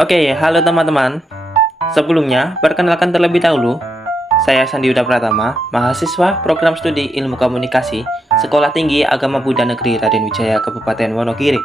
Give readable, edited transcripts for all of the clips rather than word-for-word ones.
Oke, halo teman-teman. Sebelumnya, perkenalkan terlebih dahulu, saya Sandi Yuda Pratama, mahasiswa program studi Ilmu Komunikasi, Sekolah Tinggi Agama Buddha Negeri Raden Wijaya Kabupaten Wonogiri.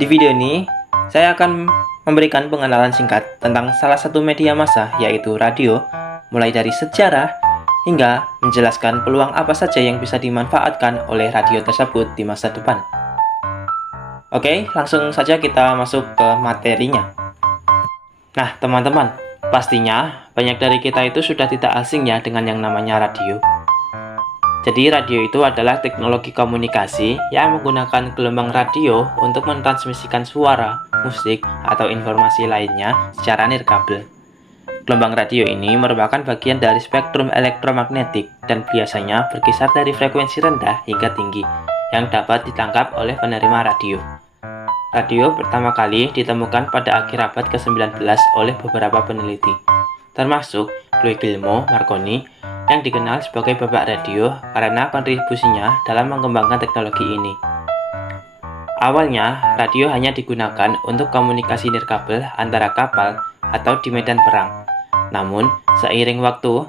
Di video ini, saya akan memberikan pengenalan singkat tentang salah satu media massa, yaitu radio, mulai dari sejarah hingga menjelaskan peluang apa saja yang bisa dimanfaatkan oleh radio tersebut di masa depan. Oke, langsung saja kita masuk ke materinya. Nah, teman-teman, pastinya banyak dari kita itu sudah tidak asing ya dengan yang namanya radio. Jadi, radio itu adalah teknologi komunikasi yang menggunakan gelombang radio untuk mentransmisikan suara, musik, atau informasi lainnya secara nirkabel. Gelombang radio ini merupakan bagian dari spektrum elektromagnetik dan biasanya berkisar dari frekuensi rendah hingga tinggi yang dapat ditangkap oleh penerima radio. Radio pertama kali ditemukan pada akhir abad ke-19 oleh beberapa peneliti, termasuk Guglielmo Marconi yang dikenal sebagai bapak radio karena kontribusinya dalam mengembangkan teknologi ini. Awalnya, radio hanya digunakan untuk komunikasi nirkabel antara kapal atau di medan perang. Namun, seiring waktu,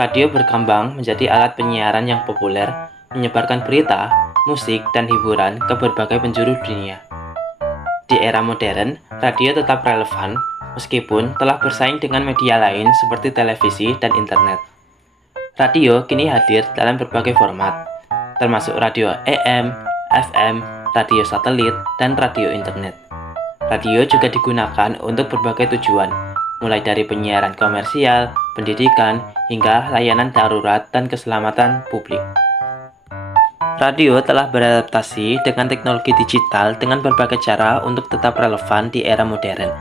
radio berkembang menjadi alat penyiaran yang populer, menyebarkan berita, musik, dan hiburan ke berbagai penjuru dunia. Di era modern, radio tetap relevan meskipun telah bersaing dengan media lain seperti televisi dan internet. Radio kini hadir dalam berbagai format, termasuk radio AM, FM, radio satelit, dan radio internet. Radio juga digunakan untuk berbagai tujuan, mulai dari penyiaran komersial, pendidikan, hingga layanan darurat dan keselamatan publik. Radio telah beradaptasi dengan teknologi digital dengan berbagai cara untuk tetap relevan di era modern.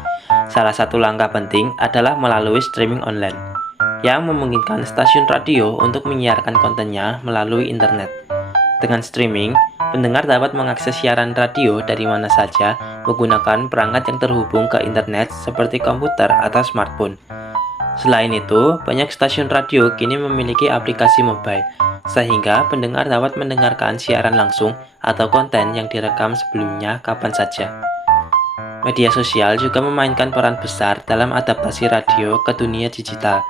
Salah satu langkah penting adalah melalui streaming online, yang memungkinkan stasiun radio untuk menyiarkan kontennya melalui internet. Dengan streaming, pendengar dapat mengakses siaran radio dari mana saja menggunakan perangkat yang terhubung ke internet seperti komputer atau smartphone. Selain itu, banyak stasiun radio kini memiliki aplikasi mobile, sehingga pendengar dapat mendengarkan siaran langsung atau konten yang direkam sebelumnya kapan saja. Media sosial juga memainkan peran besar dalam adaptasi radio ke dunia digital.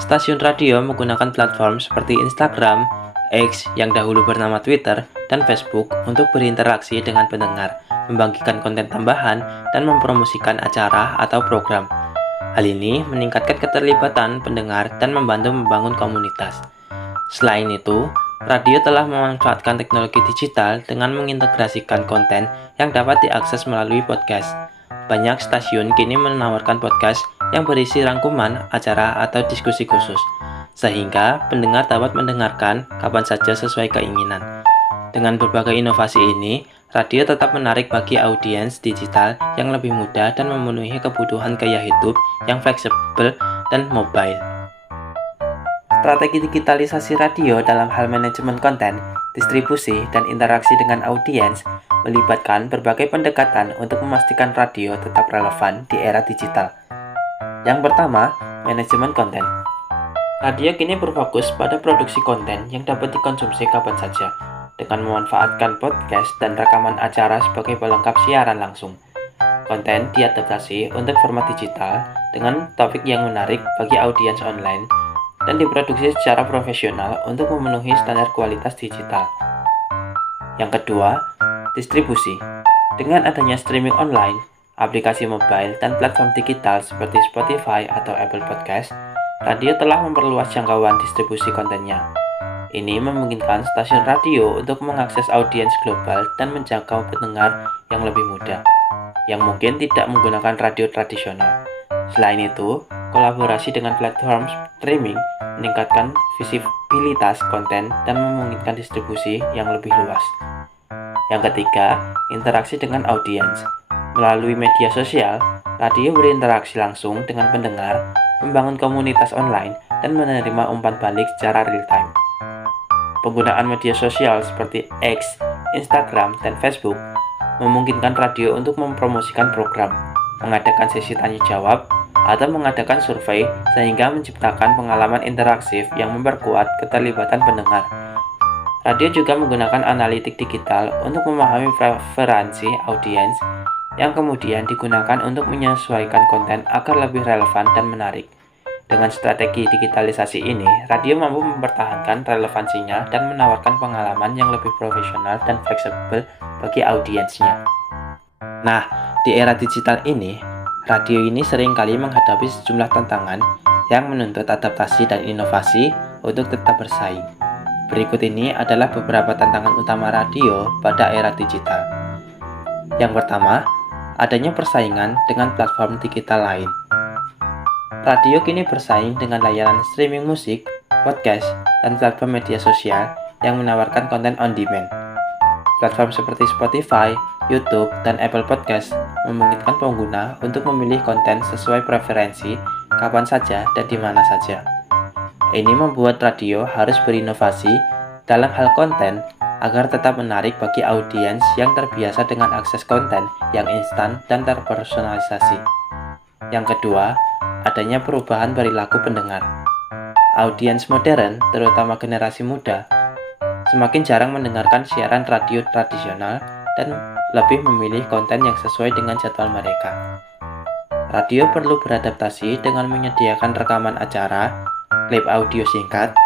Stasiun radio menggunakan platform seperti Instagram, X yang dahulu bernama Twitter, dan Facebook untuk berinteraksi dengan pendengar, membagikan konten tambahan, dan mempromosikan acara atau program. Hal ini meningkatkan keterlibatan pendengar dan membantu membangun komunitas. Selain itu, radio telah memanfaatkan teknologi digital dengan mengintegrasikan konten yang dapat diakses melalui podcast. Banyak stasiun kini menawarkan podcast yang berisi rangkuman acara atau diskusi khusus, sehingga pendengar dapat mendengarkan kapan saja sesuai keinginan. Dengan berbagai inovasi ini, radio tetap menarik bagi audiens digital yang lebih mudah dan memenuhi kebutuhan gaya hidup yang fleksibel dan mobile. Strategi digitalisasi radio dalam hal manajemen konten, distribusi, dan interaksi dengan audiens melibatkan berbagai pendekatan untuk memastikan radio tetap relevan di era digital. Yang pertama, manajemen konten. Radio kini berfokus pada produksi konten yang dapat dikonsumsi kapan saja, dengan memanfaatkan podcast dan rekaman acara sebagai pelengkap siaran langsung. Konten diadaptasi untuk format digital dengan topik yang menarik bagi audiens online dan diproduksi secara profesional untuk memenuhi standar kualitas digital. Yang kedua, distribusi. Dengan adanya streaming online, aplikasi mobile, dan platform digital seperti Spotify atau Apple Podcast, radio telah memperluas jangkauan distribusi kontennya. Ini memungkinkan stasiun radio untuk mengakses audiens global dan menjangkau pendengar yang lebih mudah, yang mungkin tidak menggunakan radio tradisional. Selain itu, kolaborasi dengan platform streaming meningkatkan visibilitas konten dan memungkinkan distribusi yang lebih luas. Yang ketiga, interaksi dengan audiens. Melalui media sosial, radio berinteraksi langsung dengan pendengar, membangun komunitas online, dan menerima umpan balik secara real-time. Penggunaan media sosial seperti X, Instagram, dan Facebook memungkinkan radio untuk mempromosikan program, mengadakan sesi tanya-jawab, atau mengadakan survei sehingga menciptakan pengalaman interaktif yang memperkuat keterlibatan pendengar. Radio juga menggunakan analitik digital untuk memahami preferensi audiens yang kemudian digunakan untuk menyesuaikan konten agar lebih relevan dan menarik. Dengan strategi digitalisasi ini, radio mampu mempertahankan relevansinya dan menawarkan pengalaman yang lebih profesional dan fleksibel bagi audiensnya. Nah, di era digital ini, radio ini seringkali menghadapi sejumlah tantangan yang menuntut adaptasi dan inovasi untuk tetap bersaing. Berikut ini adalah beberapa tantangan utama radio pada era digital. Yang pertama, adanya persaingan dengan platform digital lain. Radio kini bersaing dengan layanan streaming musik, podcast, dan platform media sosial yang menawarkan konten on demand. Platform seperti Spotify, YouTube, dan Apple Podcast memungkinkan pengguna untuk memilih konten sesuai preferensi kapan saja dan di mana saja. Ini membuat radio harus berinovasi dalam hal konten agar tetap menarik bagi audiens yang terbiasa dengan akses konten yang instan dan terpersonalisasi. Yang kedua, adanya perubahan perilaku pendengar. Audiens modern, terutama generasi muda, semakin jarang mendengarkan siaran radio tradisional dan lebih memilih konten yang sesuai dengan jadwal mereka. Radio perlu beradaptasi dengan menyediakan rekaman acara, klip audio singkat,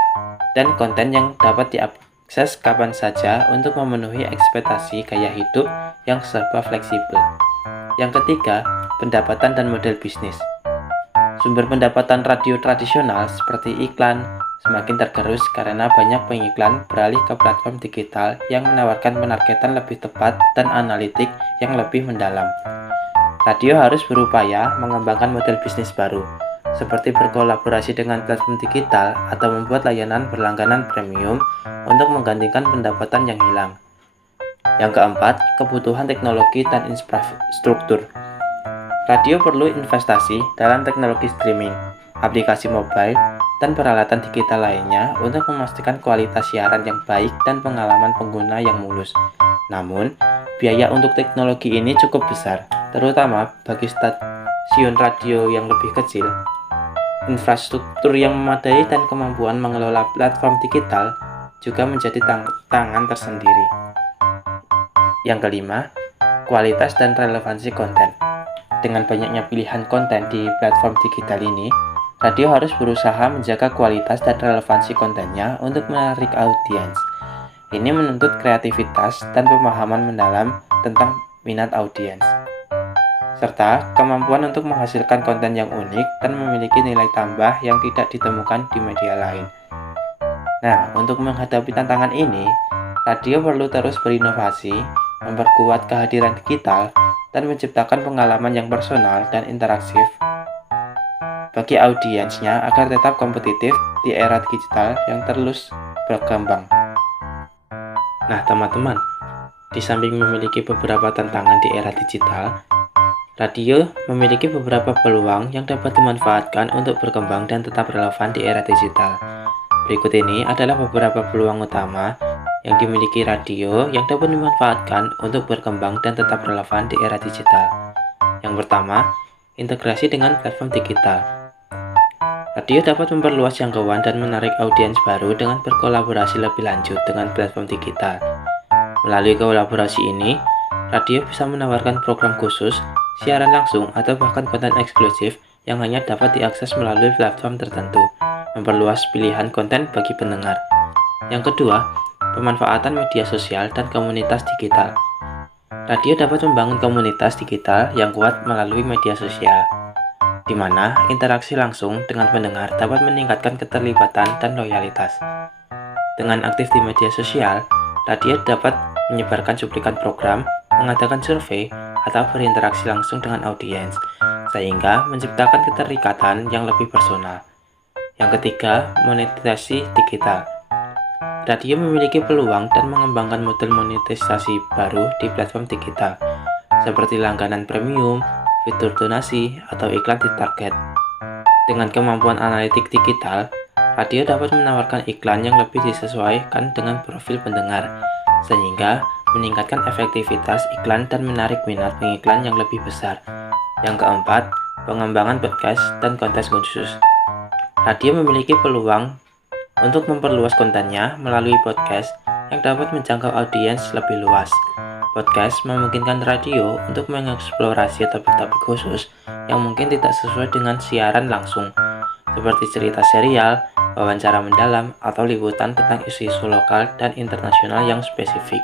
dan konten yang dapat diakses kapan saja untuk memenuhi ekspektasi gaya hidup yang serba fleksibel. Yang ketiga, pendapatan dan model bisnis. Sumber pendapatan radio tradisional seperti iklan semakin tergerus karena banyak pengiklan beralih ke platform digital yang menawarkan penargetan lebih tepat dan analitik yang lebih mendalam. Radio harus berupaya mengembangkan model bisnis baru, seperti berkolaborasi dengan platform digital atau membuat layanan berlangganan premium untuk menggantikan pendapatan yang hilang. Yang keempat, kebutuhan teknologi dan infrastruktur. Radio perlu investasi dalam teknologi streaming, aplikasi mobile, dan peralatan digital lainnya untuk memastikan kualitas siaran yang baik dan pengalaman pengguna yang mulus. Namun, biaya untuk teknologi ini cukup besar, terutama bagi stasiun radio yang lebih kecil. Infrastruktur yang memadai dan kemampuan mengelola platform digital juga menjadi tantangan tersendiri. Yang kelima, kualitas dan relevansi konten. Dengan banyaknya pilihan konten di platform digital ini, radio harus berusaha menjaga kualitas dan relevansi kontennya untuk menarik audiens. Ini menuntut kreativitas dan pemahaman mendalam tentang minat audiens, serta kemampuan untuk menghasilkan konten yang unik dan memiliki nilai tambah yang tidak ditemukan di media lain. Nah, untuk menghadapi tantangan ini, radio perlu terus berinovasi, memperkuat kehadiran digital, dan menciptakan pengalaman yang personal dan interaktif bagi audiensnya agar tetap kompetitif di era digital yang terus berkembang. Nah, teman-teman, di samping memiliki beberapa tantangan di era digital, radio memiliki beberapa peluang yang dapat dimanfaatkan untuk berkembang dan tetap relevan di era digital. Berikut ini adalah beberapa peluang utama yang dimiliki radio yang dapat dimanfaatkan untuk berkembang dan tetap relevan di era digital. Yang pertama, integrasi dengan platform digital. Radio dapat memperluas jangkauan dan menarik audiens baru dengan berkolaborasi lebih lanjut dengan platform digital. Melalui kolaborasi ini, radio bisa menawarkan program khusus, siaran langsung, atau bahkan konten eksklusif yang hanya dapat diakses melalui platform tertentu, memperluas pilihan konten bagi pendengar. Yang kedua, pemanfaatan media sosial dan komunitas digital. Radio dapat membangun komunitas digital yang kuat melalui media sosial, di mana interaksi langsung dengan pendengar dapat meningkatkan keterlibatan dan loyalitas. Dengan aktif di media sosial, radio dapat menyebarkan cuplikan program, mengadakan survei, atau berinteraksi langsung dengan audiens, sehingga menciptakan keterikatan yang lebih personal. Yang ketiga, monetisasi digital. Radio memiliki peluang dan mengembangkan model monetisasi baru di platform digital, seperti langganan premium, fitur donasi, atau iklan di target. Dengan kemampuan analitik digital, radio dapat menawarkan iklan yang lebih disesuaikan dengan profil pendengar, sehingga meningkatkan efektivitas iklan dan menarik minat pengiklan yang lebih besar. Yang keempat, pengembangan podcast dan konten khusus. Radio memiliki peluang untuk memperluas kontennya melalui podcast yang dapat menjangkau audiens lebih luas. Podcast memungkinkan radio untuk mengeksplorasi topik-topik khusus yang mungkin tidak sesuai dengan siaran langsung, seperti cerita serial, wawancara mendalam, atau liputan tentang isu-isu lokal dan internasional yang spesifik.